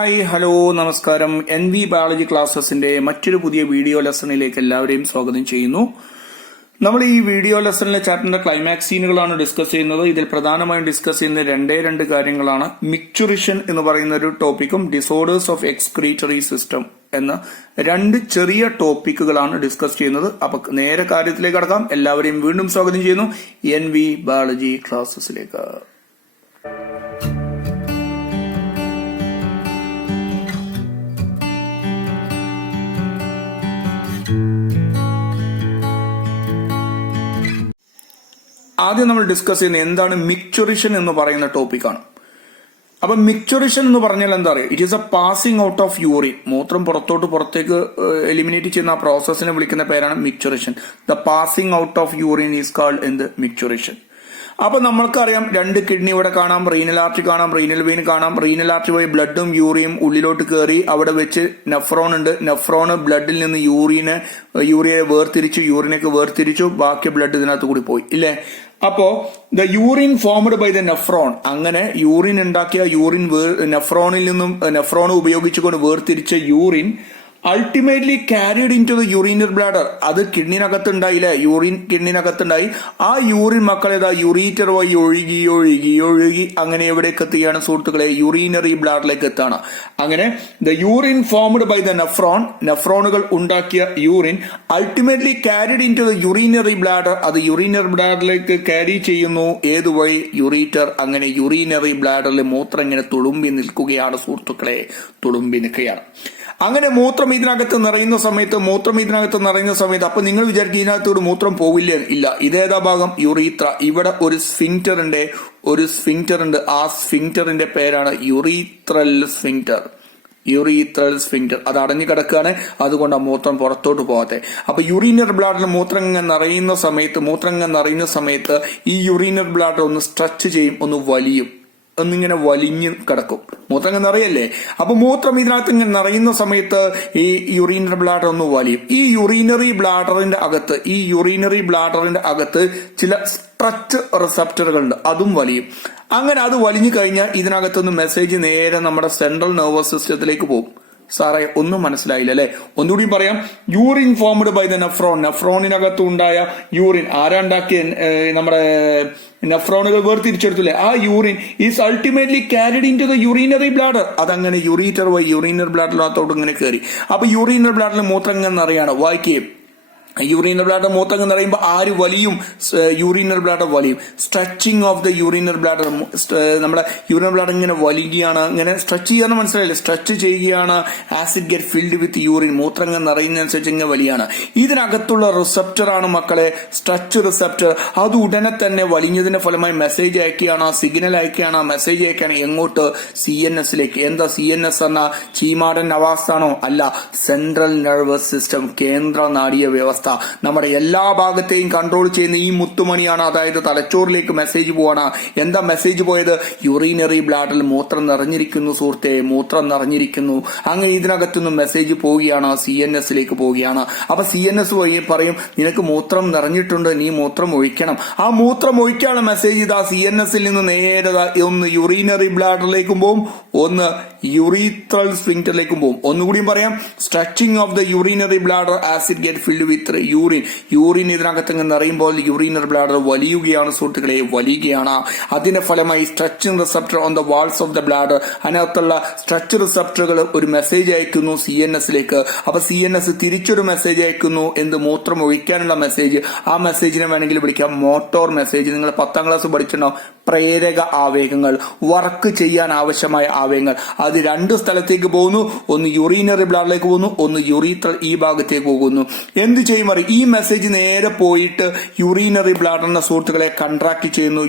Hi hello നമസ്കാരം. NV biology ക്ലാസ്സസിന്റെ മറ്റൊരു പുതിയ വീഡിയോ ലെസണിലേക്ക് എല്ലാവരെയും സ്വാഗതം ചെയ്യുന്നു. നമ്മൾ ഈ വീഡിയോ ലെസണിലെ ചാപ്റ്ററിന്റെ ക്ലൈമാക്സ് സീനുകളാണ് ഡിസ്കസ് ചെയ്യുന്നത്. ഇതിൽ പ്രധാനമായും ഡിസ്കസ് ചെയ്യുന്ന രണ്ട് കാര്യങ്ങളാണ്. മിക്ചുറിഷൻ എന്ന് പറയുന്ന ഒരു ടോപ്പിക്കും ഡിസോർഡേഴ്സ് ഓഫ് എക്സ്ക്രീറ്ററി സിസ്റ്റം എന്ന രണ്ട് ചെറിയ ടോപ്പിക്കുകളാണ് ഡിസ്കസ് ചെയ്യുന്നത്. അപ്പൊ നേരെ കാര്യത്തിലേക്ക് കടക്കാം. എല്ലാവരെയും വീണ്ടും സ്വാഗതം ചെയ്യുന്നു NV ബയോളജി ക്ലാസ്സസിലേക്ക്. ആദ്യം നമ്മൾ ഡിസ്കസ് ചെയ്യുന്ന എന്താണ് മിക്ചുറിഷൻ എന്ന് പറയുന്ന ടോപ്പിക്കാണ്. അപ്പൊ മിക്ചുറിഷൻ എന്ന് പറഞ്ഞാൽ എന്താ പറയുക? It is A passing out of urine. മൂത്രം പുറത്തേക്ക് എലിമിനേറ്റ് ചെയ്യുന്ന ആ പ്രോസസ്സിനെ വിളിക്കുന്ന പേരാണ് മിക്ചുറിഷൻ. The passing out of urine is called എന്ത്? മിക്ചുറിഷൻ. അപ്പൊ നമ്മൾക്കറിയാം, രണ്ട് കിഡ്നി ഇവിടെ കാണാം, റീനൽ ആർട്ടറി കാണാം, റീനൽ വെയിൻ കാണാം. റീനൽ ആർട്ടറി വഴി ബ്ലഡും യൂറിയും ഉള്ളിലോട്ട് കയറി അവിടെ വെച്ച് നെഫ്രോൺ ഉണ്ട്. നെഫ്രോണ് ബ്ലഡിൽ നിന്ന് യൂറിയെ വേർതിരിച്ചു, ബാക്കി ബ്ലഡ് ഇതിനകത്ത് കൂടി പോയി, ഇല്ലേ? അപ്പോ the urine formed by the nephron, അങ്ങനെ യൂറിൻ ഉണ്ടാക്കിയ നെഫ്രോൺ ഉപയോഗിച്ചുകൊണ്ട് വേർതിരിച്ച urine ultimately carried in to the urinary bladder. അത് കിഡ്നിനകത്തുണ്ടായില്ലേ? കിഡ്നിനകത്തുണ്ടായി. ആ യൂറിൻ മക്കളേതാ? യൂറീറ്റർ വഴി ഒഴുകി അങ്ങനെ എവിടേക്ക് എത്തുകയാണ് സുഹൃത്തുക്കളെ? യൂറിനറി ബ്ലാഡറിലേക്ക് എത്താണ്. അങ്ങനെ the urine formed by the നെഫ്രോണുകൾ ഉണ്ടാക്കിയ urine ultimately carried in to the urinary bladder. അത് യൂറിനറി ബ്ലാഡറിലേക്ക് ക്യാരി ചെയ്യുന്നു. ഏതു വഴി? യൂറീറ്റർ. അങ്ങനെ യൂറിനറി ബ്ലാഡറിൽ മൂത്രം ഇങ്ങനെ തുളുമ്പി നിൽക്കുകയാണ് സുഹൃത്തുക്കളെ, തുളുമ്പി നിൽക്കുകയാണ്. അങ്ങനെ മൂത്രം ഇതിനകത്ത് നിറയുന്ന സമയത്ത് അപ്പൊ നിങ്ങൾ വിചാരിക്കും ഇതിനകത്തോട് മൂത്രം പോവില്ല. ഇല്ല. ഇതേതാ ഭാഗം? യൂറീത്ര. ഇവിടെ ഒരു സ്ഫിങ്ക്റ്റർ ഉണ്ട്. ആ സ്ഫിങ്ക്റ്ററിന്റെ പേരാണ് യൂറീത്രൽ സ്ഫിങ്ക്റ്റർ. അത് അടഞ്ഞു കിടക്കുകയാണ്. അതുകൊണ്ട് ആ മൂത്രം പുറത്തോട്ട് പോകാതെ. അപ്പൊ യൂറിനറി ബ്ലാഡറിൽ മൂത്രം നിറയുന്ന സമയത്ത് ഈ യൂറിനറി ബ്ലാഡർ ഒന്ന് സ്ട്രെച്ച് ചെയ്യും, ഒന്ന് വലിയും, ഒന്നിങ്ങനെ വലിഞ്ഞു കിടക്കും. മൂത്രം ഇങ്ങനെ നിറയല്ലേ? അപ്പൊ മൂത്രം ഇതിനകത്ത് ഇങ്ങനെ നിറയുന്ന സമയത്ത് ഈ യൂറിനറി ബ്ലാഡർ ഒന്ന് വലിയും. ഈ യൂറിനറി ബ്ലാഡറിന്റെ അകത്ത് ചില സ്ട്രെച്ച് റിസപ്റ്ററുകളുണ്ട്, അതും വലിയും. അങ്ങനെ അത് വലിഞ്ഞു കഴിഞ്ഞാൽ ഇതിനകത്തുനിന്ന് മെസ്സേജ് നേരെ നമ്മുടെ സെൻട്രൽ നെർവസ് സിസ്റ്റത്തിലേക്ക് പോകും. സാറേ ഒന്നും മനസ്സിലായില്ല അല്ലെ? ഒന്നുകൂടി പറയാം. യൂറിൻ ഫോംഡ് ബൈ ദ നെഫ്രോണിനകത്ത് ഉണ്ടായ യൂറിൻ ആരാണ്ടാക്കിയ? നമ്മുടെ നെഫ്രോണുകൾ വേർതിരിച്ചെടുത്തില്ലേ? ആ urine is ultimately carried in to the urinary bladder. അതങ്ങനെ യൂറീറ്റർ വഴി യൂറിനറി ബ്ലാഡറിനകത്തോട്ട് ഇങ്ങനെ കയറി. അപ്പൊ യൂറിനറി ബ്ലാഡറിൽ മൂത്രം ഇങ്ങനെ നിറയാണ്. വായിക്കുകയും യൂറിനറി ബ്ലാഡർ മൂത്രം നിറയുമ്പോൾ ആര് വലിയും? യൂറിനറി ബ്ലാഡർ വലിയും. Stretching of the urinary bladder. നമ്മുടെ യൂറിനറി ബ്ലാഡർ ഇങ്ങനെ വലിയുകയാണ്. ഇങ്ങനെ സ്ട്രെച്ച് ചെയ്യാന്ന് മനസ്സിലായില്ലേ? സ്ട്രെച്ച് ചെയ്യുകയാണ്. As it get filled with urine. മൂത്രം ഇങ്ങനെ നിറയുന്നതനുസരിച്ച് ഇങ്ങനെ വലിയാണ്. ഇതിനകത്തുള്ള റിസപ്റ്റർ ആണ് മക്കളെ സ്ട്രെച്ച് റിസപ്റ്റർ. അത് ഉടനെ തന്നെ വലിഞ്ഞതിന്റെ ഫലമായി മെസ്സേജ് അയക്കുകയാണ്, സിഗ്നൽ അയക്കുകയാണ്, മെസ്സേജ് അയക്കുകയാണ്. എങ്ങോട്ട്? CNS ലേക്ക്. എന്താ CNS എന്ന? ചീമാടൻ നവാസാണോ? അല്ല, സെൻട്രൽ നെർവസ് സിസ്റ്റം, കേന്ദ്ര നാഡീയ വ്യവസ്ഥ. നമ്മുടെ എല്ലാ ഭാഗത്തെയും കൺട്രോൾ ചെയ്യുന്ന ഈ മുത്തുമണിയാണ്. അതായത് തലച്ചോറിലേക്ക് മെസ്സേജ് പോവാണ്. എന്താ മെസ്സേജ് പോയത്? യൂറിനറി ബ്ലാഡറിൽ മൂത്രം നിറഞ്ഞിരിക്കുന്നു സുഹൃത്തെ, മൂത്രം നിറഞ്ഞിരിക്കുന്നു. അങ്ങനെ ഇതിനകത്തുനിന്ന് മെസ്സേജ് പോവുകയാണ്, CNS ലേക്ക് പോവുകയാണ്. അപ്പൊ CNS വഴി പറയും, നിനക്ക് മൂത്രം നിറഞ്ഞിട്ടുണ്ട്, നീ മൂത്രം ഒഴിക്കണം. ആ മൂത്രം ഒഴിക്കാനുള്ള മെസ്സേജ് ഇതാ CNSൽ നിന്ന് നേരെ ഒന്ന് യൂറിനറി ബ്ലാഡറിലേക്കും പോവും, ഒന്ന് യൂറീത്രൽ സ്ഫിങ്ക്റ്ററിലേക്കും പോകും. ഒന്നുകൂടിയും പറയാം. Stretching of the urinary bladder as it get filled with urine ഇതിനകത്ത് നിറയുമ്പോൾ യൂറിനറി ബ്ലാഡർ വലിയുകയാണ് സുഹൃത്തുക്കളെ, വലിയുകയാണ്. അതിന്റെ ഫലമായി stretching receptor on the walls of the bladder, അതിനകത്തുള്ള സ്ട്രെച്ച് റിസപ്റ്ററുകൾ ഒരു മെസ്സേജ് അയക്കുന്നു CNS ലേക്ക്. അപ്പൊ CNS തിരിച്ചൊരു മെസ്സേജ് അയക്കുന്നു. എന്ത്? മൂത്രം ഒഴിക്കാനുള്ള മെസ്സേജ്. ആ മെസ്സേജിനെ വേണമെങ്കിൽ വിളിക്കാം മോട്ടോർ മെസ്സേജ്. നിങ്ങൾ 10ാം ക്ലാസ് പഠിച്ചിട്ടുണ്ടാവും. പ്രേരക ആവേഗങ്ങൾ, വർക്ക് ചെയ്യാൻ ആവശ്യമായ ആവേഗങ്ങൾ. അത് രണ്ട് സ്ഥലത്തേക്ക് പോകുന്നു. ഒന്ന് യൂറിനറി ബ്ലാഡറിലേക്ക് പോകുന്നു, ഒന്ന് യൂറീത്രൽ ഈ ഭാഗത്തേക്ക് പോകുന്നു. എന്ത് ചെയ്യും? ഈ മെസ്സേജ് നേരെ പോയിട്ട് യൂറിനറി ബ്ലാഡറിനെ സുഹൃത്തുക്കളെ കൺട്രാക്ട് ചെയ്യുന്നു.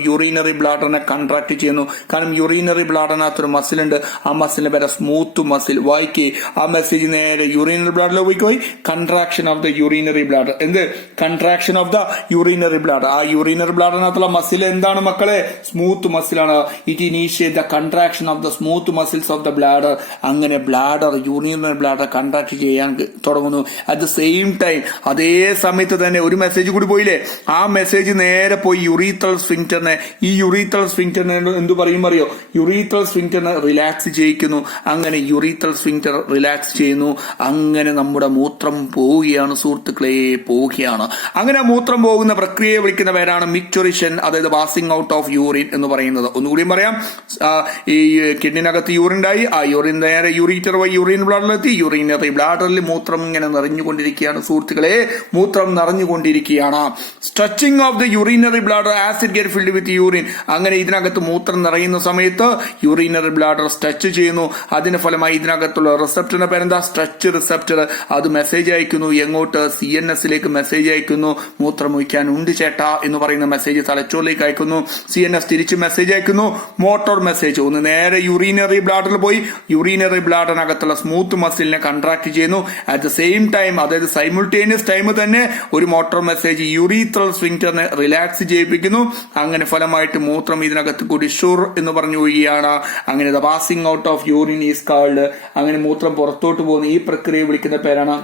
കാരണം യൂറിനറി ബ്ലാഡറിനകത്തൊരു മസിൽ ഉണ്ട്. ആ മസിലിന്റെ പേര് സ്മൂത്ത് മസിൽ. വായിക്കേ, ആ മെസ്സേജ് നേരെ യൂറിനറി ബ്ലാഡറിലേക്ക് പോയി. Contraction of the urinary bladder. എന്ത്? Contraction of the urinary bladder. ആ യൂറിനറി ബ്ലാഡറിനകത്തുള്ള മസിൽ എന്താണ് മക്കളെ? സ്മൂത്ത് മസിലാണ്. It initiate the contraction of the smooth muscles of the the bladder. അങ്ങനെ ബ്ലാഡർ, യൂറിനറി ബ്ലാഡർ കൺട്രാക്ട് ചെയ്യാൻ തുടങ്ങുന്നു. അറ്റ് ദ സെയിം ടൈം അതേ സമയത്ത് തന്നെ ഒരു മെസ്സേജ് കൂടി പോയില്ലേ, ആ മെസ്സേജ് നേരെ പോയി യുറീത്രൽ സ്ഫിങ്ക്റ്ററിനെ, ഈ യുറീത്രൽ സ്ഫിങ്ക്റ്ററിനെ എന്ത് പറയും അറിയോ, യുറീത്രൽ സ്ഫിങ്ക്റ്ററിനെ റിലാക്സ് ചെയ്യിക്കുന്നു. അങ്ങനെ യുറീത്രൽ സ്ഫിങ്ക്റ്റർ റിലാക്സ് ചെയ്യുന്നു. അങ്ങനെ നമ്മുടെ മൂത്രം പോവുകയാണ് സുഹൃത്തുക്കളെ, പോവുകയാണ്. അങ്ങനെ മൂത്രം പോകുന്ന പ്രക്രിയയെ വിളിക്കുന്ന പേരാണ് മിക്ചുറേഷൻ, അതായത് പാസിംഗ് ഔട്ട് ഓഫ് യൂറിൻ എന്ന് പറയുന്നത്. ഒന്നുകൂടിയും പറയാം, ഈ കിഡ്നിനകത്ത് യൂറിൻ ആയി, ആ യൂറിൻ നേരെ യൂറീറ്റർ വഴി യൂറിൻ ബ്ലാഡറിലെത്തി, യൂറിനറി ബ്ലാഡറിൽ മൂത്രം ഇങ്ങനെ നിറഞ്ഞുകൊണ്ടിരിക്കുകയാണ് സുഹൃത്തുക്കളെ, മൂത്രം നിറഞ്ഞുകൊണ്ടിരിക്കുകയാണ്. Stretching of the urinary bladder as it get filled with urine. അങ്ങനെ ഇതിനകത്ത് മൂത്രം നിറയുന്ന സമയത്ത് യൂറിനറി ബ്ലാഡർ സ്ട്രെച്ച് ചെയ്യുന്നു. അതിന്റെ ഫലമായി ഇതിനകത്തുള്ള റിസപ്റ്ററിന്റെ പേരെന്താ, സ്ട്രെച്ച് റിസപ്റ്റർ. അത് മെസ്സേജ് അയക്കുന്നു എങ്ങോട്ട്, CNS മെസ്സേജ് അയക്കുന്നു, മൂത്രം ഒഴിക്കാൻ ഉണ്ട് ചേട്ടാ എന്ന് പറയുന്ന മെസ്സേജ് തലച്ചോറിലേക്ക് അയക്കുന്നു. CNS തിരിച്ച് മെസ്സേജ് അയക്കുന്നു, മോട്ടോർ മെസ്സേജ്. ഒന്ന് നേരെ യൂറിനറി ബ്ലാഡറിൽ പോയി യൂറിനറി ബ്ലാഡറിനകത്തുള്ള സ്മൂത്ത് മസിലിനെ കൺട്രാക്ട് ചെയ്യുന്നു. അറ്റ് ദ സെയിം ടൈം, അതായത് സൈമിൾട്ടേനിയസ് ടൈം തന്നെ ഒരു മോട്ടോർ മെസ്സേജ് യൂറീത്രൽ സ്ഫിങ്ക്റ്ററിനെ റിലാക്സ് ചെയ്യിപ്പിക്കുന്നു. അങ്ങനെ ഫലമായിട്ട് മൂത്രം ഇതിനകത്ത് കൂടി ഷുർ എന്ന് പറഞ്ഞു ഒഴിയാണ്. അങ്ങനെ the passing out of urine is called. അങ്ങനെ മൂത്രം പുറത്തോട്ട് പോകുന്ന ഈ പ്രക്രിയയെ വിളിക്കുന്ന പേരാണ്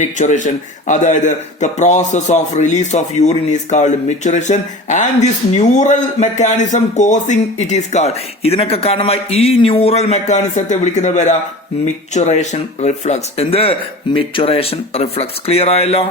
micturition. അതായത് the process of release of urine is called micturition and this neural mechanism causing it is called. ഇതിനൊക്കെ കാരണമായി ഈ ന്യൂറൽ മെക്കാനിസത്തെ വിളിക്കുന്ന പേരാ micturation reflex. എന്ത്, micturation reflex. ക്ലിയർ ആയല്ലോ?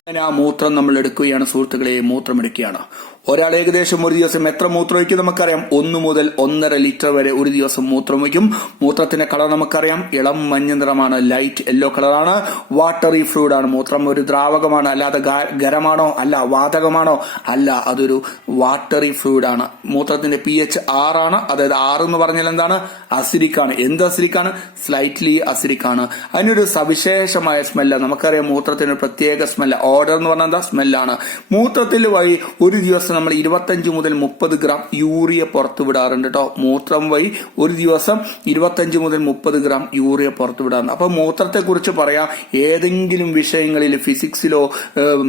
അങ്ങനെ ആ മൂത്രം നമ്മൾ എടുക്കുകയാണ് സുഹൃത്തുക്കളെ, മൂത്രം എടുക്കുകയാണ്. ഒരാൾ ഏകദേശം ഒരു ദിവസം എത്ര മൂത്രം ഒഴിക്കും നമുക്കറിയാം, 1 മുതൽ 1.5 ലിറ്റർ വരെ ഒരു ദിവസം മൂത്രം ഒഴിക്കും. മൂത്രത്തിന്റെ കളർ നമുക്കറിയാം, ഇളം മഞ്ഞ നിറമാണ്, ലൈറ്റ് യെല്ലോ കളറാണ്, വാട്ടറി ഫ്ലൂയിഡ് ആണ്. മൂത്രം ഒരു ദ്രാവകമാണ്, അല്ലാതെ ഖരമാണോ അല്ല, വാതകമാണോ അല്ല, അതൊരു വാട്ടറി ഫ്ലൂയിഡ് ആണ്. മൂത്രത്തിന്റെ pH 6 ആണ്. അതായത് 6 എന്ന് പറഞ്ഞാൽ എന്താണ്, അസിഡിക് ആണ്. എന്ത് അസിഡിക് ആണ്, സ്ലൈറ്റ്ലി അസിഡിക് ആണ്. അതിനൊരു സവിശേഷമായ സ്മെല്ല് നമുക്കറിയാം, മൂത്രത്തിന് പ്രത്യേക സ്മെല്ല്, ഓർഡർ എന്ന് പറഞ്ഞാൽ എന്താ, സ്മെല്ലാണ്. മൂത്രത്തിൽ വഴി ഒരു ദിവസം നമ്മൾ 25 മുതൽ 30 ഗ്രാം യൂറിയ പുറത്തു വിടാറുണ്ട് കേട്ടോ. മൂത്രം വഴി ഒരു ദിവസം 25 മുതൽ 30 ഗ്രാം യൂറിയ പുറത്തു വിടാറുണ്ട്. അപ്പൊ മൂത്രത്തെ കുറിച്ച് പറയാം, ഏതെങ്കിലും വിഷയങ്ങളിൽ ഫിസിക്സിലോ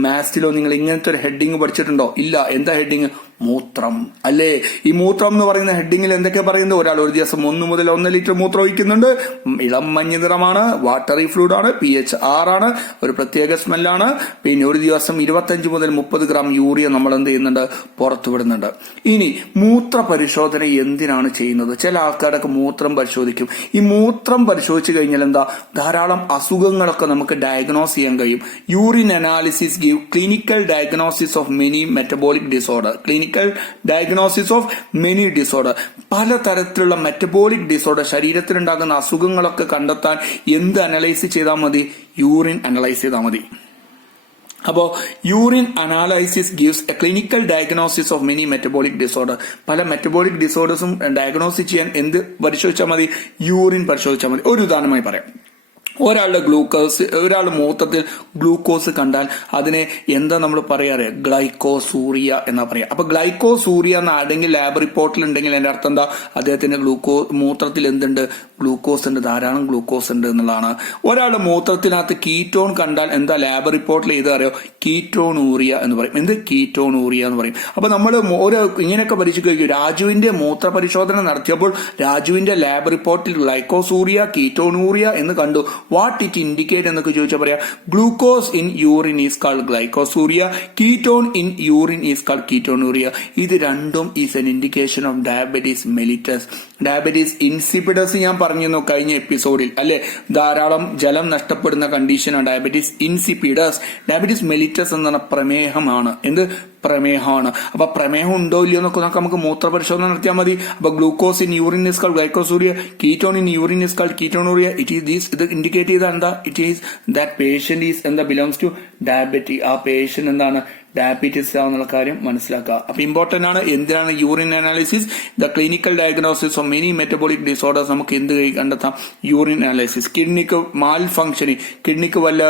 മാത്സിലോ നിങ്ങൾ ഇങ്ങനത്തെ ഒരു ഹെഡിങ് പഠിച്ചിട്ടുണ്ടോ? ഇല്ല. എന്താ ഹെഡിങ്? മൂത്രം അല്ലേ. ഈ മൂത്രം എന്ന് പറയുന്ന ഹെഡിങ്ങിൽ എന്തൊക്കെ പറയുന്നത്, ഒരാൾ ഒരു ദിവസം 1 മുതൽ 1 ലിറ്റർ മൂത്രം ഒഴിക്കുന്നുണ്ട്, ഇളം മഞ്ഞ നിറമാണ്, വാട്ടറി ഫ്ലൂയിഡ് ആണ്, pH 6 ആണ്, ഒരു പ്രത്യേക സ്മെല്ലാണ്, പിന്നെ ഒരു ദിവസം 25 മുതൽ 30 ഗ്രാം യൂറിയ നമ്മൾ എന്ത് ചെയ്യുന്നുണ്ട്, പുറത്തുവിടുന്നുണ്ട്. ഇനി മൂത്ര പരിശോധന എന്തിനാണ് ചെയ്യുന്നത്? ചില ആൾക്കാരൊക്കെ മൂത്രം പരിശോധിക്കും. ഈ മൂത്രം പരിശോധിച്ചു കഴിഞ്ഞാൽ എന്താ, ധാരാളം അസുഖങ്ങളൊക്കെ നമുക്ക് ഡയഗ്നോസ് ചെയ്യാൻ കഴിയും. Urine analysis give clinical diagnosis of many metabolic disorder. Clinical diagnosis of many disorder, പലതരത്തിലുള്ള മെറ്റബോളിക് ഡിസോർഡർ, ശരീരത്തിലുണ്ടാകുന്ന അസുഖങ്ങളൊക്കെ കണ്ടെത്താൻ എന്ത് അനലൈസ് ചെയ്താൽ മതി? യൂറിൻ അനലൈസ് ചെയ്താൽ മതി. അപ്പോ urine analysis gives A clinical diagnosis of many metabolic disorder. പല മെറ്റബോളിക് ഡിസോർഡേഴ്സും ഡയഗ്നോസിസ് ചെയ്യാൻ എന്ത് പരിശോധിച്ചാൽ മതി? യൂറിൻ പരിശോധിച്ചാൽ മതി. ഒരു ഉദാഹരണമായി പറയാം, ഒരാളുടെ മൂത്രത്തിൽ ഗ്ലൂക്കോസ് കണ്ടാൽ അതിനെ എന്താ നമ്മൾ പറയാറ്? ഗ്ലൈക്കോസൂറിയ എന്നാ പറയാ. അപ്പൊ ഗ്ലൈക്കോസൂറിയ എന്ന ആരെങ്കിലും ലാബ് റിപ്പോർട്ടിൽ ഉണ്ടെങ്കിൽ എന്റെ അർത്ഥം എന്താ, അദ്ദേഹത്തിന്റെ മൂത്രത്തിൽ എന്തുണ്ട്? ഗ്ലൂക്കോസ് ഉണ്ട്, ധാരാളം ഗ്ലൂക്കോസ് ഉണ്ട് എന്നുള്ളതാണ്. ഒരാളുടെ മൂത്രത്തിനകത്ത് കീറ്റോൺ കണ്ടാൽ എന്താ ലാബ് റിപ്പോർട്ടിൽ ചെയ്ത് അറിയോ? കീറ്റോണൂറിയ എന്ന് പറയും. എന്ത്? കീറ്റോണൂറിയ എന്ന് പറയും. അപ്പൊ നമ്മൾ ഇങ്ങനെയൊക്കെ പരീക്ഷിച്ച് കഴിക്കും. രാജുവിന്റെ മൂത്ര പരിശോധന നടത്തിയപ്പോൾ രാജുവിന്റെ ലാബ് റിപ്പോർട്ടിൽ ഗ്ലൈക്കോസൂറിയ, കീറ്റോണൂറിയ എന്ന് കണ്ടു. വാട്ട് ഇറ്റ് ഇൻഡിക്കേറ്റ് എന്നൊക്കെ ചോദിച്ചാൽ പറയാ, glucose in urine is called glycosuria, ketone in urine is called ketonuria. ഇത് രണ്ടും is an indication of diabetes mellitus. Diabetes insipidus ഞാൻ പറഞ്ഞിരുന്നു കഴിഞ്ഞ എപ്പിസോഡിൽ അല്ലെ, ധാരാളം ജലം നഷ്ടപ്പെടുന്ന കണ്ടീഷനാണ് ഡയബറ്റീസ് ഇൻസിപ്പിഡസ്. ഡയബറ്റീസ് മെലിറ്റസ് എന്ന പ്രമേഹമാണ്. എന്ത്? പ്രമേഹമാണ്. അപ്പൊ പ്രമേഹം ഉണ്ടോ ഇല്ലയോ എന്നൊക്കെ നമുക്ക് മൂത്രപരിശോധന നടത്തിയാൽ മതി. അപ്പൊ glucose in urine is called glycosuria, ketone in urine is called ketonuria. It is these. ഇത് ഇൻഡിക്കേറ്റ് ചെയ്താൽ എന്താ? It is that patient is എന്താ ബിലോങ്സ് ടു ഡയബറ്റിക്. ആ പേഷ്യന്റ് എന്താണ്? ഡയബറ്റീസ് ആണെന്നുള്ള കാര്യം മനസ്സിലാക്കുക. അപ്പൊ ഇമ്പോർട്ടന്റ് ആണ്. എന്തിനാണ് urine analysis? The clinical diagnosis of many metabolic disorders. നമുക്ക് എന്ത് കണ്ടെത്താം? Urine analysis. കിഡ്നിക്ക് മാൽ ഫംഗ്ഷനിങ്, കിഡ്നിക്ക് വല്ല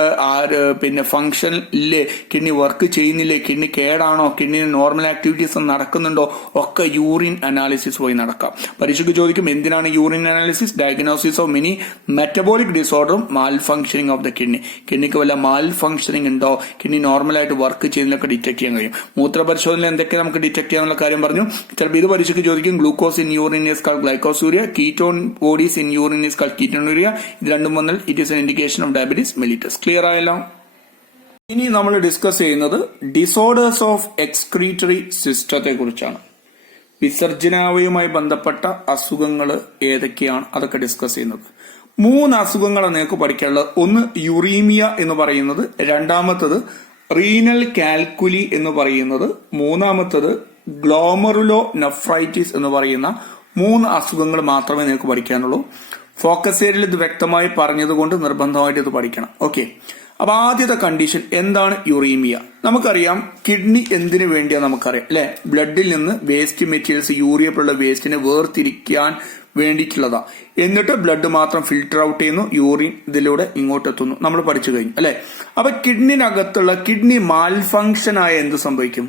പിന്നെ ഫംഗ്ഷൻ ഇല്ലേ, കിഡ്നി വർക്ക് ചെയ്യുന്നില്ലേ, കിഡ്നി കേടാണോ, കിഡ്നി നോർമൽ ആക്ടിവിറ്റീസ് നടക്കുന്നുണ്ടോ, ഒക്കെ യൂറിൻ അനാലിസിസ് പോയി നടക്കാം. പരീക്ഷയ്ക്ക് ചോദിക്കും എന്തിനാണ് urine analysis? Diagnosis of many metabolic ഡിസോർഡറും malfunctioning of the kidney. കിഡ്നിക്ക് വല്ല മാൽ ഫംഗ്ഷനിങ് ഉണ്ടോ, കിഡ്നി നോർമലായിട്ട് വർക്ക് ചെയ്യുന്നതിലൊക്കെ ഡിറ്റക്ട് ചെയ്യാൻ കഴിയും. മൂത്രപരിശോധനയിൽ എന്തൊക്കെ നമുക്ക് ഡിറ്റക്ട് ചെയ്യാനുള്ള കാര്യം പറഞ്ഞു. ചിലപ്പോൾ ഇത് പരീക്ഷയ്ക്ക് ചോദിക്കും. Glucose in urine is called glycosuria, ketone bodies in urine is called ketonuria. ഇത് രണ്ടും വന്നാൽ it is an indication of diabetes mellitus. Clear ആയല്ലോ. ഇനി നമ്മൾ ഡിസ്കസ് ചെയ്യുന്നത് ഡിസോർഡേഴ്സ് ഓഫ് എക്സ്ക്രീറ്ററി സിസ്റ്റത്തെ കുറിച്ചാണ്. വിസർജനാവയുമായി ബന്ധപ്പെട്ട അസുഖങ്ങൾ ഏതൊക്കെയാണ് അതൊക്കെ ഡിസ്കസ് ചെയ്യുന്നത്. 3 അസുഖങ്ങളാണ് നിങ്ങൾക്ക് പഠിക്കാനുള്ളത്. ഒന്ന് യുറീമിയ എന്ന് പറയുന്നത്, രണ്ടാമത്തത് റീനൽ കാൽക്കുലി എന്ന് പറയുന്നത്, മൂന്നാമത്തത് ഗ്ലോമറുലോ നെഫ്രൈറ്റിസ് എന്ന് പറയുന്ന 3 അസുഖങ്ങൾ മാത്രമേ നിങ്ങൾക്ക് പഠിക്കാനുള്ളൂ. ഫോക്കസ് ഏരിയയിൽ ഇത് വ്യക്തമായി പറഞ്ഞതുകൊണ്ട് നിർബന്ധമായിട്ട് ഇത് പഠിക്കണം. ഓക്കെ, അപ്പൊ ആദ്യത്തെ കണ്ടീഷൻ എന്താണ് യുറീമിയ? നമുക്കറിയാം കിഡ്നി എന്തിനു വേണ്ടിയാണ് നമുക്കറിയാം അല്ലെ. ബ്ലഡിൽ നിന്ന് വേസ്റ്റ് മെറ്റീരിയൽസ്, യൂറിയ പോലുള്ള വേസ്റ്റിനെ വേർതിരിക്കാൻ വേണ്ടിയിട്ടുള്ളതാ. എന്നിട്ട് ബ്ലഡ് മാത്രം ഫിൽട്ടർ ഔട്ട് ചെയ്യുന്നു, യൂറിൻ ഇതിലൂടെ ഇങ്ങോട്ട് എത്തുന്നു. നമ്മൾ പഠിച്ചു കഴിഞ്ഞു അല്ലെ. അപ്പൊ കിഡ്നിനകത്തുള്ള കിഡ്നി മാൽ ഫംഗ്ഷൻ ആയ എന്ത് സംഭവിക്കും?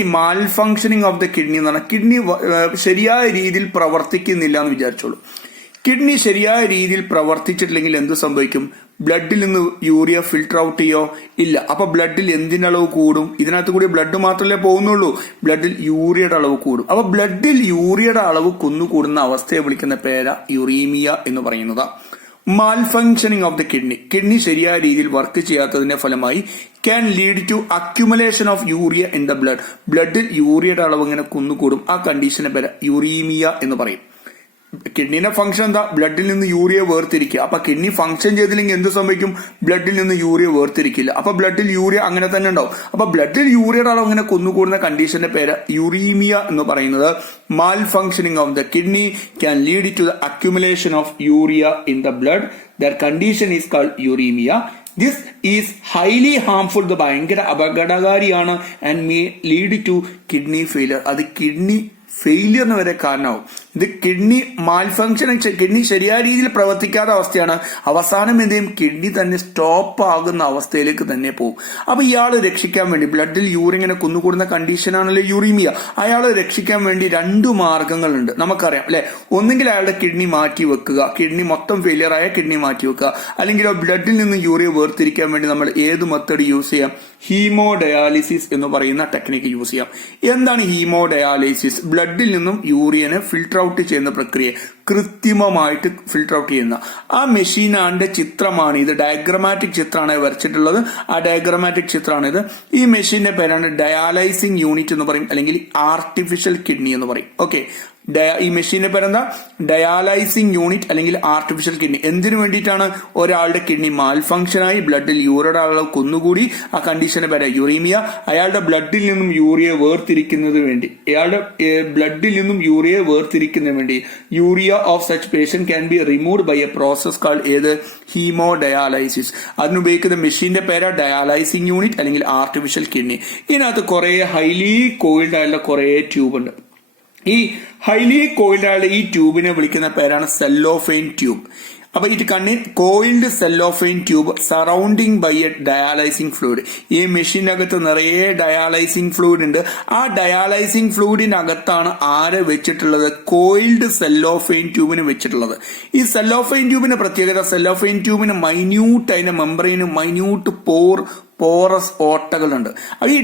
ഈ മാൽ ഫംഗ്ഷനിങ് ഓഫ് ദ കിഡ്നി എന്ന് പറഞ്ഞാൽ കിഡ്നി ശരിയായ രീതിയിൽ പ്രവർത്തിക്കുന്നില്ല എന്ന് വിചാരിച്ചോളൂ. കിഡ്നി ശരിയായ രീതിയിൽ പ്രവർത്തിച്ചിട്ടില്ലെങ്കിൽ എന്ത് സംഭവിക്കും? ബ്ലഡിൽ നിന്ന് യൂറിയ ഫിൽട്ടർ ഔട്ട് ചെയ്യോ? ഇല്ല. അപ്പൊ ബ്ലഡിൽ എന്തിന്റെ അളവ് കൂടും? ഇതിനകത്ത് കൂടി ബ്ലഡ് മാത്രമല്ലേ പോകുന്നുള്ളൂ, ബ്ലഡിൽ യൂറിയയുടെ അളവ് കൂടും. അപ്പൊ ബ്ലഡിൽ യൂറിയയുടെ അളവ് കുന്നുകൂടുന്ന അവസ്ഥയെ വിളിക്കുന്ന പേരാ യുറീമിയ എന്ന് പറയുന്നത്. Malfunctioning of the kidney ശരിയായ രീതിയിൽ വർക്ക് ചെയ്യാത്തതിന്റെ ഫലമായി can lead to accumulation of urea in the ബ്ലഡിൽ യൂറിയയുടെ അളവ് ഇങ്ങനെ കുന്നുകൂടും. ആ കണ്ടീഷനെ പേര് യുറീമിയ എന്ന് പറയും. കിഡ്നിയുടെ ഫംഗ്ഷൻ എന്താ? ബ്ലഡിൽ നിന്ന് യൂറിയ വേർതിരിക്കുക. അപ്പൊ കിഡ്നി ഫംഗ്ഷൻ ചെയ്തില്ലെങ്കിൽ എന്ത് സംഭവിക്കും? ബ്ലഡിൽ നിന്ന് യൂറിയ വേർതിരിക്കില്ല. അപ്പൊ ബ്ലഡിൽ യൂറിയ അങ്ങനെ തന്നെ ഉണ്ടാവും. അപ്പൊ ബ്ലഡിൽ യൂറിയയുടെ അളവ് അങ്ങനെ കുന്നുകൂടുന്ന കണ്ടീഷന്റെ പേര് യുറീമിയ എന്ന് പറയുന്നത്. Malfunctioning of the kidney can lead to the accumulation of urea in the blood. That condition is called uremia. This is highly harmful. ഇത് ഭയങ്കര അപകടകാരിയാണ്. And may lead to kidney failure. അത് kidney ഫെയിലിയറിന് വരെ കാരണമാവും. ഇത് kidney മാൽ function, kidney ശരിയായ രീതിയിൽ പ്രവർത്തിക്കാത്ത അവസ്ഥയാണ്. അവസാനം എന്ത് ചെയ്യും? കിഡ്നി തന്നെ സ്റ്റോപ്പ് ആകുന്ന അവസ്ഥയിലേക്ക് തന്നെ പോകും. അപ്പൊ ഇയാള് രക്ഷിക്കാൻ വേണ്ടി, ബ്ലഡിൽ യൂറിങ്ങനെ കുന്നുകൂടുന്ന കണ്ടീഷനാണല്ലോ യൂറീമിയ. അയാളെ രക്ഷിക്കാൻ വേണ്ടി 2 മാർഗങ്ങളുണ്ട് നമുക്കറിയാം അല്ലെ. ഒന്നെങ്കിൽ അയാളുടെ കിഡ്നി മാറ്റി വെക്കുക, കിഡ്നി മൊത്തം ഫെയിലിയർ ആയ കിഡ്നി മാറ്റി വെക്കുക. അല്ലെങ്കിൽ ബ്ലഡിൽ നിന്ന് യൂറിയ വേർതിരിക്കാൻ വേണ്ടി നമ്മൾ ഏത് മെത്തേഡ് യൂസ് ചെയ്യാം? ഹീമോഡയാലിസിസ് എന്ന് പറയുന്ന ടെക്നിക്ക് യൂസ് ചെയ്യാം. എന്താണ് ഹീമോഡയാലിസിസ്? ബ്ലഡിൽ നിന്നും യൂറിയനെ ഫിൽട്ടർ ഔട്ട് ചെയ്യുന്ന പ്രക്രിയ, കൃത്രിമമായിട്ട് ഫിൽട്ടർ ഔട്ട് ചെയ്യുന്ന ആ മെഷീനാന്റെ ചിത്രമാണ് ഇത്. ഡയഗ്രമാറ്റിക് ചിത്രമാണ് വരച്ചിട്ടുള്ളത്. ആ ഡയഗ്രമാറ്റിക് ചിത്രമാണിത്. ഈ മെഷീന്റെ പേരാണ് ഡയാലൈസിംഗ് യൂണിറ്റ് എന്ന് പറയും, അല്ലെങ്കിൽ ആർട്ടിഫിഷ്യൽ കിഡ്നി എന്ന് പറയും. ഓക്കെ, ഈ മെഷീന്റെ പേരെന്താ? ഡയാലൈസിംഗ് യൂണിറ്റ് അല്ലെങ്കിൽ ആർട്ടിഫിഷ്യൽ കിഡ്നി. എന്തിനു വേണ്ടിയിട്ടാണ്? ഒരാളുടെ കിഡ്നി മാൽ ഫംഗ്ഷനായി, ബ്ലഡിൽ യൂറിയയുടെ അളവ് കുന്നുകൂടി, ആ കണ്ടീഷന്റെ പേര് യൂറീമിയ. അയാളുടെ ബ്ലഡിൽ നിന്നും യൂറിയ വേർതിരിക്കുന്നതിന് വേണ്ടി, urea of such patient can be removed by a process called ഏത്? ഹീമോഡയാലൈസിസ്. അതിനുപയോഗിക്കുന്ന മെഷീന്റെ പേര് ഡയാലൈസിംഗ് യൂണിറ്റ് അല്ലെങ്കിൽ ആർട്ടിഫിഷ്യൽ കിഡ്നി. ഇതിനകത്ത് കുറെ ഹൈലി കോയിൽഡ് ആയിട്ടുള്ള കുറെ ട്യൂബ് ഉണ്ട്. ഈ ഹൈലി കോയിൽഡ് ആയിട്ടുള്ള ഈ ട്യൂബിനെ വിളിക്കുന്ന പേരാണ് സെല്ലോഫെയിൻ ട്യൂബ്. അപ്പൊ ഇത് coiled cellophane tube surrounding by a dialysing fluid. ഈ മെഷീനകത്ത് നിറയെ ഡയാലൈസിംഗ് ഫ്ലൂയിഡ് ഉണ്ട്. ആ ഡയാലൈസിംഗ് ഫ്ലൂയിഡിനകത്താണ് ആരെ വെച്ചിട്ടുള്ളത്? കോയിൽഡ് സെല്ലോഫെയിൻ ട്യൂബിന് വെച്ചിട്ടുള്ളത്. ഈ സെല്ലോഫെയിൻ ട്യൂബിന്റെ പ്രത്യേകത, സെല്ലോഫെയിൻ ട്യൂബിന് മൈന്യൂട്ട്, അതിന്റെ മെമ്പറൈന് മൈന്യൂട്ട് പോറസ് ഓട്ടകളുണ്ട്. ഈ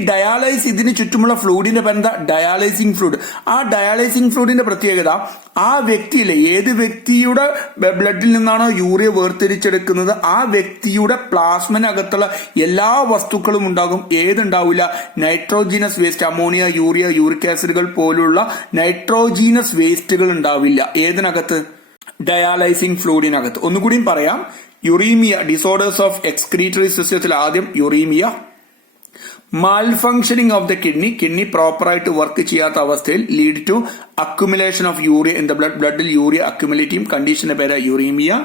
ഇതിന് ചുറ്റുമുള്ള ഫ്ലൂയിഡിന്റെ പേരെന്താ? ഡയാലൈസിംഗ് ഫ്ലൂയിഡ്. ആ ഡയാലൈസിംഗ് ഫ്ലൂയിഡിന്റെ പ്രത്യേകത, ആ വ്യക്തിയിലെ ഏത് വ്യക്തിയുടെ ബ്ലഡിൽ നിന്നാണോ യൂറിയ വേർതിരിച്ചെടുക്കുന്നത് ആ വ്യക്തിയുടെ പ്ലാസ്മനകത്തുള്ള എല്ലാ വസ്തുക്കളും ഉണ്ടാകും. ഏതുണ്ടാവില്ല? Nitrogenous waste, ammonia, urea, uric ആസിഡുകൾ പോലുള്ള നൈട്രോജീനസ് വേസ്റ്റുകൾ ഉണ്ടാവില്ല. ഏതിനകത്ത്? ഡയാലൈസിംഗ് ഫ്ലൂയിഡിനകത്ത്. ഒന്നുകൂടിയും പറയാം. യുറീമിയ, ഡിസോർഡേഴ്സ് ഓഫ് എക്സ്ക്രീറ്ററി സിസ്റ്റത്തിൽ ആദ്യം uraemia. Malfunctioning of the kidney പ്രോപ്പറായിട്ട് വർക്ക് ചെയ്യാത്ത അവസ്ഥയിൽ lead to accumulation of urea in the ബ്ലഡിൽ യൂറിയ അക്യുമുലേറ്റ് ചെയ്യും. കണ്ടീഷന്റെ പേര് യുറീമിയ.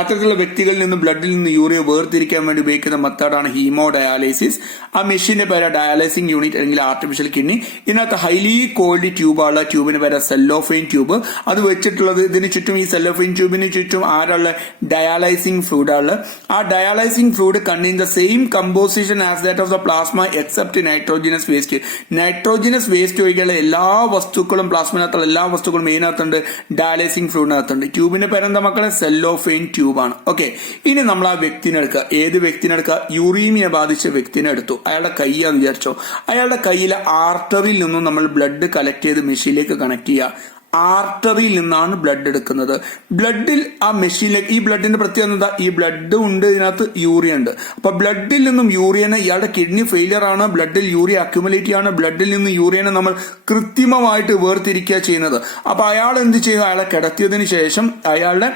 അത്തരത്തിലുള്ള വ്യക്തികളിൽ നിന്ന് ബ്ലഡിൽ നിന്ന് യൂറിയ വേർതിരിക്കാൻ വേണ്ടി ഉപയോഗിക്കുന്ന മെത്തേഡാണ് ഹീമോഡയാലിസിസ്. ആ മെഷീന്റെ പേര് ഡയാലൈസിംഗ് യൂണിറ്റ് അല്ലെങ്കിൽ ആർട്ടിഫിഷ്യൽ കിഡ്നി. ഇതിനകത്ത് ഹൈലി കോൾഡ് ട്യൂബാണ്. ട്യൂബിന് പേര് സെല്ലോഫെയിൻ ട്യൂബ്. അത് വെച്ചിട്ടുള്ളത് ഇതിന് ചുറ്റും, ഈ സെല്ലോഫെയിൻ ട്യൂബിന് ചുറ്റും ആരാള്? ഡയാലൈസിംഗ് ഫ്ലൂയിഡാണ്. ആ dialysing fluid contain the same composition as that of the plasma except nitrogenous waste. Nitrogenous waste ഒഴികെയുള്ള എല്ലാ വസ്തുക്കളും, പ്ലാസ്മനകത്തുള്ള എല്ലാ വസ്തുക്കളും ഇതിനകത്തുണ്ട്, ഡയാലൈസിംഗ് ഫ്ലൂയിഡിനകത്തുണ്ട്. ട്യൂബിന്റെ പേരെന്താ മക്കളെ? Cellophane tube. ട്യൂബാണ്. ഓക്കെ, ഇനി നമ്മൾ ആ വ്യക്തിനെ എടുക്കുക. ഏത് വ്യക്തിനെ എടുക്കുക? യൂറീമിയ ബാധിച്ച വ്യക്തിനെ എടുത്തു. അയാളുടെ കൈയാന്ന് വിചാരിച്ചോ. അയാളുടെ കയ്യിലെ ആർട്ടറിയിൽ നിന്നും നമ്മൾ ബ്ലഡ് കളക്ട് ചെയ്ത് മെഷീനിലേക്ക് കണക്ട് ചെയ്യുക. ആർട്ടറിയിൽ നിന്നാണ് ബ്ലഡ് എടുക്കുന്നത്. ബ്ലഡിൽ ആ മെഷീനിലേക്ക്, ഈ ബ്ലഡിന്റെ പ്രത്യേകത എന്താ? ഈ ബ്ലഡ് ഉണ്ട്, ഇതിനകത്ത് യൂറിയ ഉണ്ട്. അപ്പൊ ബ്ലഡിൽ നിന്നും യൂറിയനെ, ഇയാളുടെ കിഡ്നി ഫെയിലിയർ ആണ്, ബ്ലഡിൽ യൂറിയ അക്യുമുലേറ്റ് ആണ്, ബ്ലഡിൽ നിന്ന് യൂറിയനെ നമ്മൾ കൃത്രിമമായിട്ട് വേർതിരിക്കുക ചെയ്യുന്നത്. അപ്പൊ അയാൾ എന്ത് ചെയ്യും? അയാളെ കിടത്തിയതിനു ശേഷം അയാളുടെ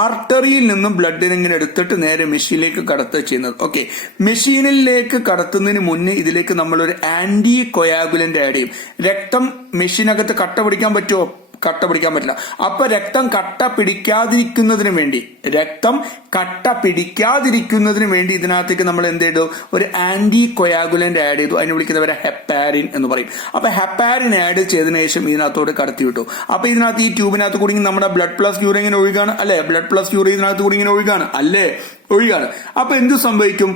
ആർട്ടറിയിൽ നിന്നും ബ്ലഡിനെ ഇങ്ങനെ എടുത്തിട്ട് നേരെ മെഷീനിലേക്ക് കടത്തുക ചെയ്യുന്നത്. ഓക്കെ, മെഷീനിലേക്ക് കടത്തുന്നതിന് മുന്നേ ഇതിലേക്ക് നമ്മളൊരു ആന്റി കൊയാഗുലന്റ് ആഡ് ചെയ്യും. രക്തം മെഷീനകത്ത് കട്ട പിടിക്കാൻ പറ്റുമോ? കട്ട പിടിക്കാൻ പറ്റില്ല. അപ്പൊ രക്തം കട്ട പിടിക്കാതിരിക്കുന്നതിന് വേണ്ടി ഇതിനകത്തേക്ക് നമ്മൾ എന്ത് ചെയ്തു? ഒരു ആന്റി കൊയാഗുലന്റ് ആഡ് ചെയ്തു. അതിനെ വിളിക്കുന്നവരെ ഹെപ്പാരിൻ എന്ന് പറയും. അപ്പൊ ഹെപ്പാരിൻ ആഡ് ചെയ്തതിനു ശേഷം ഇതിനകത്തോട് കടത്തി വിട്ടു. അപ്പൊ ഇതിനകത്ത് ഈ ട്യൂബിനകത്ത് കൂടി നമ്മുടെ ബ്ലഡ് പ്ലസ് യൂറിൻ ഇങ്ങനെ ഒഴുകാണ് അല്ലെ? ബ്ലഡ് പ്ലസ് യൂറിൻ ഇതിനകത്ത് കൂടി ഇങ്ങനെ ഒഴുകാണ് അല്ലേ? ഒഴുകാണ്. അപ്പൊ എന്ത് സംഭവിക്കും?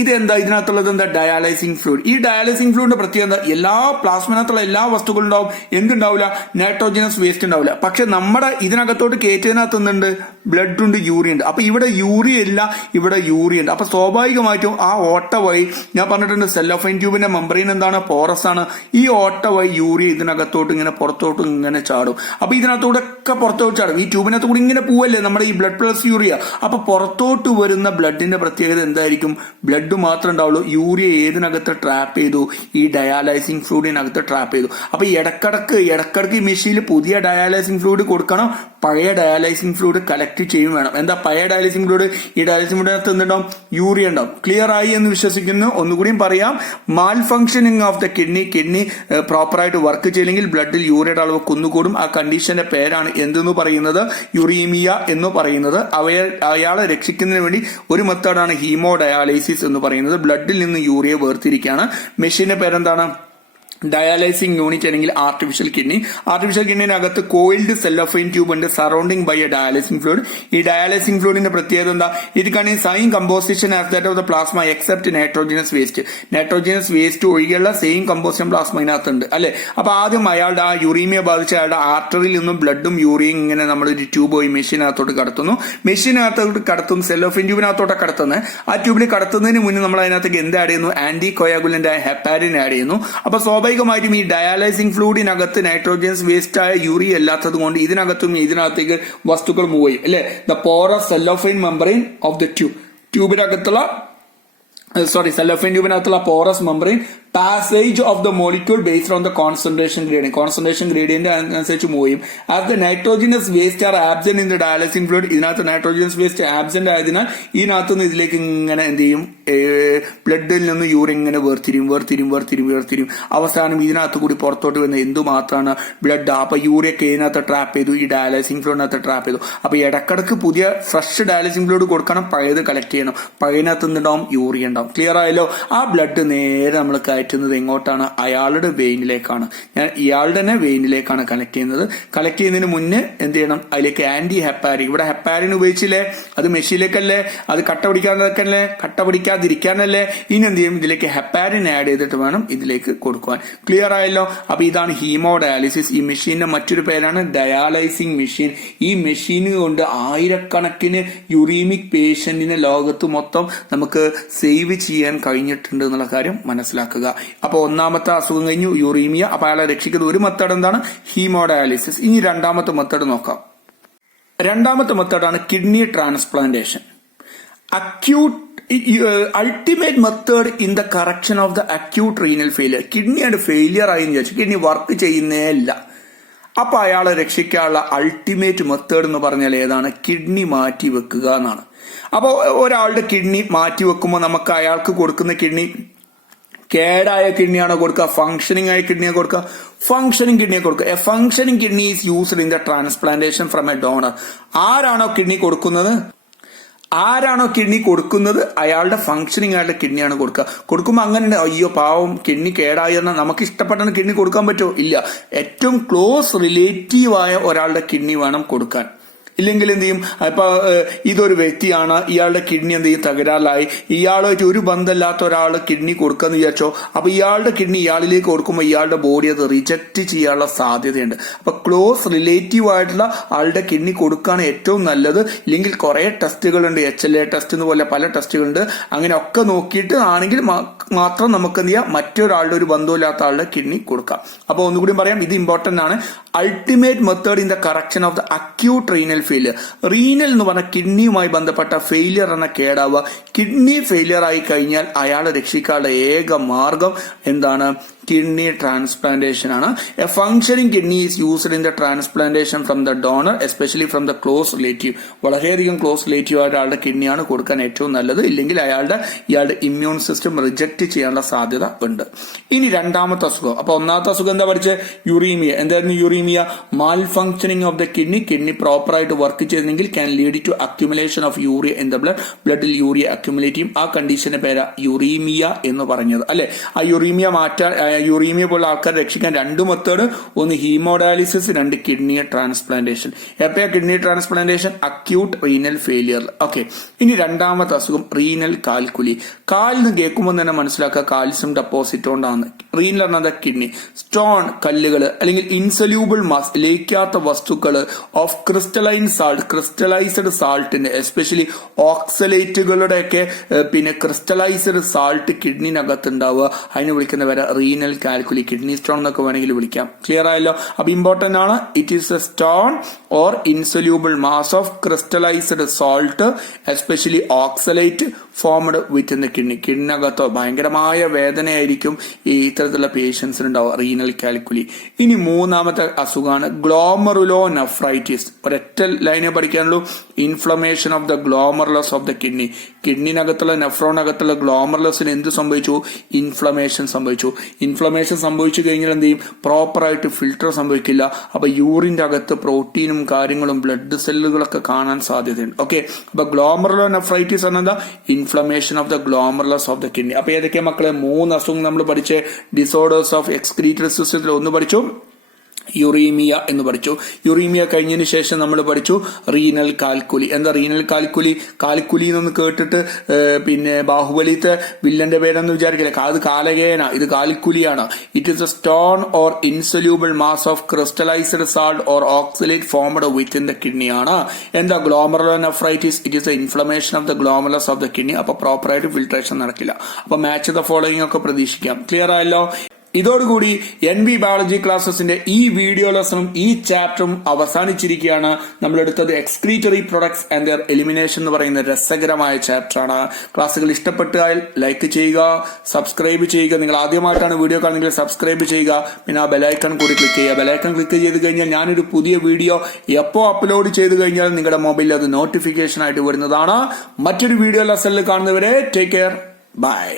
ഇതെന്താ? ഇതിനകത്തുള്ളത് എന്താ? ഡയാലൈസിങ് ഫ്ലൂയിഡ്. ഈ ഡയാലൈസിങ് ഫ്ലൂയിഡിന്റെ പ്രത്യേകത, എല്ലാ പ്ലാസ്മനകത്തുള്ള എല്ലാ വസ്തുക്കളും ഉണ്ടാവും. എന്തുണ്ടാവില്ല? നൈട്രോജനസ് വേസ്റ്റ് ഉണ്ടാവില്ല. പക്ഷെ നമ്മുടെ ഇതിനകത്തോട്ട് കയറ്റിയതിനകത്ത് എന്തുണ്ട്? ബ്ലഡ് ഉണ്ട്, യൂറിയ ഉണ്ട്. അപ്പൊ ഇവിടെ യൂറിയ ഇല്ല, ഇവിടെ യൂറിയ ഉണ്ട്. അപ്പൊ സ്വാഭാവികമായിട്ടും ആ ഓട്ട വഴി, ഞാൻ പറഞ്ഞിട്ടുണ്ട് സെല്ലോഫൈൻ ട്യൂബിന്റെ മെംബ്രെയിൻ എന്താണ്? പോറസ് ആണ്. ഈ ഓട്ട വഴി യൂറിയ ഇതിനകത്തോട്ട് ഇങ്ങനെ പുറത്തോട്ട് ഇങ്ങനെ ചാടും. അപ്പൊ ഇതിനകത്തോടൊക്കെ പുറത്തോട്ട് ചാടും. ഈ ട്യൂബിനകത്ത് കൂടി ഇങ്ങനെ പോവല്ലേ നമ്മുടെ ഈ ബ്ലഡ് പ്ലസ് യൂറിയ. അപ്പൊ പുറത്തോട്ട് വരുന്ന ബ്ലഡിന്റെ പ്രത്യേകത എന്തായിരിക്കും? ബ്ലഡ് മാത്രമേ ഉണ്ടാവുള്ളൂ. യൂറിയ ഏതിനകത്ത് ട്രാപ്പ് ചെയ്തു? ഈ ഡയാലൈസിങ് ഫ്ലൂയിഡിനകത്ത് ട്രാപ്പ് ചെയ്തു. അപ്പൊ ഇടക്കിടക്ക് ഈ മെഷീനിൽ പുതിയ ഡയാലൈസിങ് ഫ്ലൂയിഡ് കൊടുക്കണം, പഴയ ഡയാലൈസിങ് ഫ്ലൂയിഡ് കളക്ട് ചെയ്യും വേണം. എന്താ പഴയ ഡയാലൈസിങ് ഫ്ലൂയിഡ്? ഈ ഡയാലൈസിങ് ഫ്ലൂയിഡിനകത്ത് എന്തുണ്ടാവും? യൂറിയ ഉണ്ടാവും. ക്ലിയർ ആയി എന്ന് വിശ്വസിക്കുന്നു. ഒന്നുകൂടിയും പറയാം, മാൽ ഫംഗ്ഷനിങ് ഓഫ് ദ കിഡ്നി പ്രോപ്പറായിട്ട് വർക്ക് ചെയ്യില്ലെങ്കിൽ ബ്ലഡിൽ യൂറിയയുടെ അളവ് കുന്നുകൂടും. ആ കണ്ടീഷന്റെ പേരാണ് എന്തെന്ന് പറയുന്നത്? യുറീമിയ എന്ന് പറയുന്നത്. അയാളെ രക്ഷിക്കുന്നതിന് വേണ്ടി ഒരു മെത്തേഡാണ് ഹീമോ ഡയാലിസിസ് എന്ന് പറയുന്നത്. ബ്ലഡിൽ നിന്ന് യൂറിയ വേർതിരിക്കുകയാണ്. മെഷീന്റെ പേരെന്താണ്? ഡയാലൈസിംഗ് യൂണിറ്റ് അല്ലെങ്കിൽ ആർട്ടിഫിഷ്യൽ കിഡ്നിനകത്ത് കോയിൽഡ് സെല്ലോഫൈൻ ട്യൂബ് ഉണ്ട് surrounding by a dialysing fluid. ഈ ഡയാലൈസിംഗ് ഫ്ലൂയിഡിന്റെ പ്രത്യേകത എന്താ? It contains same composition as that of the plasma except nitrogenase waste ഒഴികെയുള്ള സെയിം കമ്പോസിഷൻ പ്ലാസ്മ ഇതിനകത്തുണ്ട് അല്ലെ? അപ്പൊ ആദ്യം അയാളുടെ ആ യുറീമിയ ബാധിച്ച അയാളുടെ ആർട്ടറിയിൽ നിന്നും ബ്ലഡും യൂറിയും ഇങ്ങനെ നമ്മളൊരു ട്യൂബ് പോയി മെഷീനകത്തോട്ട് കടത്തുന്നു. സെല്ലോഫൈൻ ട്യൂബിനകത്തോട്ട് കടത്തുന്നത്. ആ ട്യൂബിൽ കടത്തുന്നതിന് മുന്നേ നമ്മൾ അതിനകത്തേക്ക് എന്ത് ആഡ് ചെയ്യുന്നു? ആന്റി കൊയാഗുലന്റ് ആയ ഹെപ്പാരിൻ ആഡ് ചെയ്യുന്നു. അപ്പൊ സ്വാഭാവികമായിട്ടും ഈ ഡയാലൈസിംഗ് ഫ്ലൂയിഡിനകത്ത് നൈട്രോജൻസ് വേസ്റ്റ് ആയ യൂറിയ അല്ലാത്തത് കൊണ്ട് ഇതിനകത്തേക്ക് വസ്തുക്കൾ മൂവ് ചെയ്യും അല്ലെ? The porous cellophane membrane of the ട്യൂബിനകത്തുള്ള cellophane ട്യൂബിനകത്തുള്ള porous membrane passage of the molecule based on the concentration gradient അനുസരിച്ച് മൂവ് ചെയ്യും. As the nitrogenous waste are absent in the dialysing fluid, ഇതിനകത്ത് നൈട്രോജനസ് വേസ്റ്റ് ആബ്സെന്റ് ആയതിനാൽ ഇതിനകത്തുനിന്ന് ഇതിലേക്ക് ഇങ്ങനെ എന്ത് ചെയ്യും? ബ്ലഡിൽ നിന്ന് യൂറിൻ ഇങ്ങനെ വേർതിരിയും. അവസാനം ഇതിനകത്ത് കൂടി പുറത്തോട്ട് വരുന്ന എന്തുമാത്രമാണ്? ബ്ലഡ്. അപ്പൊ യൂറിയൊക്കെ ഇതിനകത്ത് ട്രാപ്പ് ചെയ്തു, ഈ ഡയാലൈസിംഗ് ഫ്ലൂയിഡിനകത്ത് ട്രാപ്പ് ചെയ്തു. അപ്പൊ ഇടക്കിടക്ക് പുതിയ ഫ്രഷ് ഡയാലൈസിംഗ് ഫ്ലൂയിഡ് കൊടുക്കണം, പഴയത് കളക്ട് ചെയ്യണം. പഴയതിനകത്ത് എന്തുണ്ടാവും? യൂറിയ ഉണ്ടാവും. ക്ലിയർ ആയല്ലോ? ആ ബ്ലഡ് നേരെ നമ്മൾ കയറ്റുന്നത് എങ്ങോട്ടാണ്? അയാളുടെ വെയിനിലേക്കാണ്. ഇയാളുടെ തന്നെ വെയിനിലേക്കാണ് കണക്ട് ചെയ്യുന്നത്. കണക്ട് ചെയ്യുന്നതിന് മുന്നേ എന്ത് ചെയ്യണം? അതിലേക്ക് ആന്റി ഹെപ്പാരിൻ. ഇവിടെ ഹെപ്പാരിൻ ഉപയോഗിച്ചില്ലേ? അത് മെഷീനിലേക്കല്ലേ? അത് കട്ട പിടിക്കാതിരിക്കാനല്ലേ? ഇനി എന്ത് ചെയ്യും? ഇതിലേക്ക് ഹെപ്പാരിൻ ആഡ് ചെയ്തിട്ട് വേണം ഇതിലേക്ക് കൊടുക്കുവാൻ. ക്ലിയർ ആയല്ലോ? അപ്പൊ ഇതാണ് ഹീമോ ഡയാലിസിസ്. ഈ മെഷീന്റെ മറ്റൊരു പേരാണ് ഡയാലൈസിംഗ് മെഷീൻ. ഈ മെഷീൻ കൊണ്ട് ആയിരക്കണക്കിന് യുറീമിക് പേഷ്യന്റിനെ ലോകത്ത് മൊത്തം നമുക്ക് സേവ് ചെയ്യാൻ കഴിഞ്ഞിട്ടുണ്ട് എന്നുള്ള കാര്യം മനസ്സിലാക്കുക. അപ്പൊ ഒന്നാമത്തെ അസുഖം കഴിഞ്ഞു, യൂറീമിയ. അപ്പൊ അയാളെ രക്ഷിക്കുന്ന ഒരു മെത്തേഡ് എന്താണ്? ഹീമോഡയാലിസിസ്. ഇനി രണ്ടാമത്തെ മെത്തേഡ് നോക്കാം. രണ്ടാമത്തെ മെത്തേഡാണ് kidney transplantation. Ultimate method in the correction of the acute renal failure. കിഡ്നിയുടെ ഫെയിലിയർ ആയി വിചാരിച്ചു കിഡ്നി വർക്ക് ചെയ്യുന്നേ അല്ല. അപ്പൊ അയാളെ രക്ഷിക്കാനുള്ള അൾട്ടിമേറ്റ് മെത്തേഡ് എന്ന് പറഞ്ഞാൽ ഏതാണ്? കിഡ്നി മാറ്റി വെക്കുക എന്നാണ്. അപ്പൊ ഒരാളുടെ കിഡ്നി മാറ്റി വെക്കുമ്പോൾ നമുക്ക് അയാൾക്ക് കൊടുക്കുന്ന കിഡ്നി കേടായ കിഡ്നിയാണോ കൊടുക്കുക? ഫംഗ്ഷനിങ് ആയ കിഡ്നിയെ കൊടുക്കുക? ഫംഗ്ഷനിങ് കിഡ്നിയെ കൊടുക്കുക. A functioning kidney is used in the transplantation from A donor. ആരാണോ കിഡ്നി കൊടുക്കുന്നത് അയാളുടെ ഫംഗ്ഷനിങ് ആയിട്ടുള്ള കിഡ്നിയാണ് കൊടുക്കുമ്പോൾ അങ്ങനെ അയ്യോ പാവം കിഡ്നി കേടായി എന്നാൽ നമുക്ക് ഇഷ്ടപ്പെട്ട കിഡ്നി കൊടുക്കാൻ പറ്റുമോ? ഇല്ല. ഏറ്റവും ക്ലോസ് റിലേറ്റീവ് ആയ ഒരാളുടെ കിഡ്നി വേണം കൊടുക്കാൻ. ഇല്ലെങ്കിൽ എന്ത് ചെയ്യും, ഇപ്പൊ ഇതൊരു വ്യക്തിയാണ്, ഇയാളുടെ കിഡ്നി എന്ത് ചെയ്യും, തകരാറിലായി, ഇയാളുമായിട്ട് ഒരു ബന്ധമില്ലാത്ത ഒരാൾ കിഡ്നി കൊടുക്കാന്ന് വിചാരിച്ചോ, അപ്പൊ ഇയാളുടെ കിഡ്നി ഇയാളിലേക്ക് കൊടുക്കുമ്പോൾ ഇയാളുടെ ബോഡി അത് റിജക്ട് ചെയ്യാനുള്ള സാധ്യതയുണ്ട്. അപ്പൊ ക്ലോസ് റിലേറ്റീവ് ആയിട്ടുള്ള ആളുടെ കിഡ്നി കൊടുക്കുകയാണ് ഏറ്റവും നല്ലത്. ഇല്ലെങ്കിൽ കുറെ ടെസ്റ്റുകളുണ്ട്, HLA ടെസ്റ്റ് എന്ന് പോലെ പല ടെസ്റ്റുകളുണ്ട്. അങ്ങനെ ഒക്കെ നോക്കിയിട്ട് ആണെങ്കിൽ മാത്രം നമുക്ക് എന്ത് ചെയ്യാം, മറ്റൊരാളുടെ ഒരു ബന്ധമില്ലാത്ത ആളുടെ കിഡ്നി കൊടുക്കാം. അപ്പൊ ഒന്നുകൂടി പറയാം, ഇത് ഇമ്പോർട്ടന്റ് ആണ്. Ultimate method in the correction of the acute renal failure. Renal എന്ന് പറഞ്ഞ കിഡ്നിയുമായി ബന്ധപ്പെട്ട ഫെയിലിയർ എന്ന കേടാവുക. കിഡ്നി ഫെയിലിയർ ആയി കഴിഞ്ഞാൽ അയാളെ രക്ഷിക്കാനുള്ള ഏക മാർഗം എന്താണ്? കിഡ്നി ട്രാൻസ്പ്ലാന്റേഷൻ ആണ്. A functioning kidney is used in the transplantation from the donor, especially from the close relative. വളരെയധികം ക്ലോസ് റിലേറ്റീവ് ആയിട്ട് ആളുടെ കിഡ്നിയാണ് കൊടുക്കാൻ ഏറ്റവും നല്ലത്. ഇല്ലെങ്കിൽ ഇയാളുടെ ഇമ്മ്യൂൺ സിസ്റ്റം റിജക്ട് ചെയ്യാനുള്ള സാധ്യത ഉണ്ട്. ഇനി രണ്ടാമത്തെ അസുഖം. അപ്പൊ ഒന്നാമത്തെ അസുഖം എന്താ പഠിച്ചത്? യൂറീമിയ. എന്തായിരുന്നു uremia? Malfunctioning of the kidney proper ആയിട്ട് വർക്ക് ചെയ്തെങ്കിൽ can lead to accumulation of urea in the ബ്ലഡിൽ യൂറിയ അക്യുമുലേറ്റ് ചെയ്യും. ആ കണ്ടീഷന്റെ പേരാ യൂറീമിയ എന്ന് പറഞ്ഞത് അല്ലെ. ആ യൂറീമിയ പോലുള്ള ആൾക്കാരെ രക്ഷിക്കാൻ രണ്ട് മെത്തേഡ്, ഒന്ന് ഹീമോഡയാലിസിസ്, രണ്ട് കിഡ്നി ട്രാൻസ്പ്ലാന്റേഷൻ. എപ്പോഴാ kidney transplantation? Acute renal failure. Okay. ഇനി രണ്ടാമത്തെ അസുഖം റീനൽ കാൽക്കുലി. കാലിന് കേൾക്കുമ്പോൾ തന്നെ മനസ്സിലാക്കുക കാൽസ്യം ഡെപ്പോസിറ്റ് കൊണ്ടാണ്. റീനൽ പറഞ്ഞാൽ കിഡ്നി സ്റ്റോൺ, കല്ലുകൾ അല്ലെങ്കിൽ ഇൻസൊല്യൂബിൾ മാസ്, ലയിക്കാത്ത വസ്തുക്കൾ ഓഫ് ക്രിസ്റ്റലൈസ്ഡ് സാൾട്ടിന്റെ, എസ്പെഷ്യലി ഓക്സലേറ്റുകളുടെ ഒക്കെ ക്രിസ്റ്റലൈസ്ഡ് സാൾട്ട് കിഡ്നിനകത്ത് ഉണ്ടാവുക. അതിനെ വിളിക്കുന്ന പേര് റീനൽ കാൽക്കുലി, കിഡ്നി സ്റ്റോൺ എന്നൊക്കെ വേണമെങ്കിൽ വിളിക്കാം. ക്ലിയർ ആയല്ലോ? അപ്പൊ ഇമ്പോർട്ടന്റ് ആണ്. It is a stone or insoluble mass of crystallised salt especially oxalate formed within the kidney. കിഡ്നിനകത്തോ ഭയങ്കരമായ വേദനയായിരിക്കും ഈ ഇത്തരത്തിലുള്ള പേഷ്യൻസിന് ഉണ്ടാവുക, റീനൽ കാൽക്കുലി. ഇനി മൂന്നാമത്തെ അസുഖമാണ് ഗ്ലോമറുലോനെഫ്രൈറ്റിസ്. ഒരൊറ്റ ലൈനെ പഠിക്കാനുള്ളൂ. Inflammation of the glomerulus of the kidney. കിഡ്നിനകത്തുള്ള നെഫ്രോണകത്തുള്ള ഗ്ലോമർലസിന് എന്ത് സംഭവിച്ചു? ഇൻഫ്ലമേഷൻ സംഭവിച്ചു. ഇൻഫ്ലമേഷൻ സംഭവിച്ചു കഴിഞ്ഞാൽ എന്ത് ചെയ്യും? പ്രോപ്പറായിട്ട് ഫിൽട്ടർ സംഭവിക്കില്ല. അപ്പൊ യൂറിന്റെ അകത്ത് പ്രോട്ടീനും കാര്യങ്ങളും ബ്ലഡ് സെല്ലുകളൊക്കെ കാണാൻ സാധ്യതയുണ്ട്. ഓക്കെ. അപ്പൊ ഗ്ലോമറുലോനെഫ്രൈറ്റിസ് എന്നത് inflammation of the glomerulus of the kidney. അപ്പൊ ഏതൊക്കെ മക്കളെ? മൂന്ന് അസുഖം നമ്മൾ പഠിച്ച് ഡിസോർഡേഴ്സ് ഓഫ് എക്സ്ക്രീറ്ററി സിസ്റ്റത്തിൽ ഒന്ന് പഠിച്ചു, യുറീമിയ എന്ന് പഠിച്ചു. യുറീമിയ കഴിഞ്ഞതിന് ശേഷം നമ്മൾ പഠിച്ചു റീനൽ കാൽക്കുലി. എന്താ റീനൽ കാൽക്കുലി? കാൽക്കുലി എന്നൊന്ന് കേട്ടിട്ട് ബാഹുബലിത്തെ വില്ലന്റെ പേരെന്ന് വിചാരിക്കില്ല. അത് കാലകേന, ഇത് കാൽക്കുലിയാണ്. It is a stone or insoluble mass of crystallised salt or oxalate formed within the kidney ആണ്. എന്താ glomerulonephritis? It is a inflammation of the glomerulus of the kidney. അപ്പൊ പ്രോപ്പറായിട്ട് ഫിൽട്രേഷൻ നടക്കില്ല. അപ്പൊ മാച്ച് ദ ഫോളോയിങ് ഒക്കെ പ്രതീക്ഷിക്കാം. Clear ആയല്ലോ? ഇതോടുകൂടി NB ബയോളജി ക്ലാസ്സസിന്റെ ഈ വീഡിയോ ലെസണും ഈ ചാപ്റ്ററും അവസാനിച്ചിരിക്കുകയാണ്. നമ്മളെടുത്തത് excretory products and their elimination എന്ന് പറയുന്ന രസകരമായ ചാപ്റ്ററാണ്. ക്ലാസ്സുകൾ ഇഷ്ടപ്പെട്ടാൽ ലൈക്ക് ചെയ്യുക, സബ്സ്ക്രൈബ് ചെയ്യുക. നിങ്ങൾ ആദ്യമായിട്ടാണ് വീഡിയോ കാണുന്നെങ്കിൽ സബ്സ്ക്രൈബ് ചെയ്യുക. പിന്നെ ആ ബെലൈക്കൺ കൂടി ക്ലിക്ക് ചെയ്യുക. ബെലൈക്കൺ ക്ലിക്ക് ചെയ്ത് കഴിഞ്ഞാൽ ഞാനൊരു പുതിയ വീഡിയോ എപ്പോ അപ്ലോഡ് ചെയ്ത് കഴിഞ്ഞാൽ നിങ്ങളുടെ മൊബൈലിൽ അത് നോട്ടിഫിക്കേഷൻ ആയിട്ട് വരുന്നതാണ്. മറ്റൊരു വീഡിയോ ലെസണിൽ കാണുന്നവരെ ടേക്ക് കെയർ, ബൈ.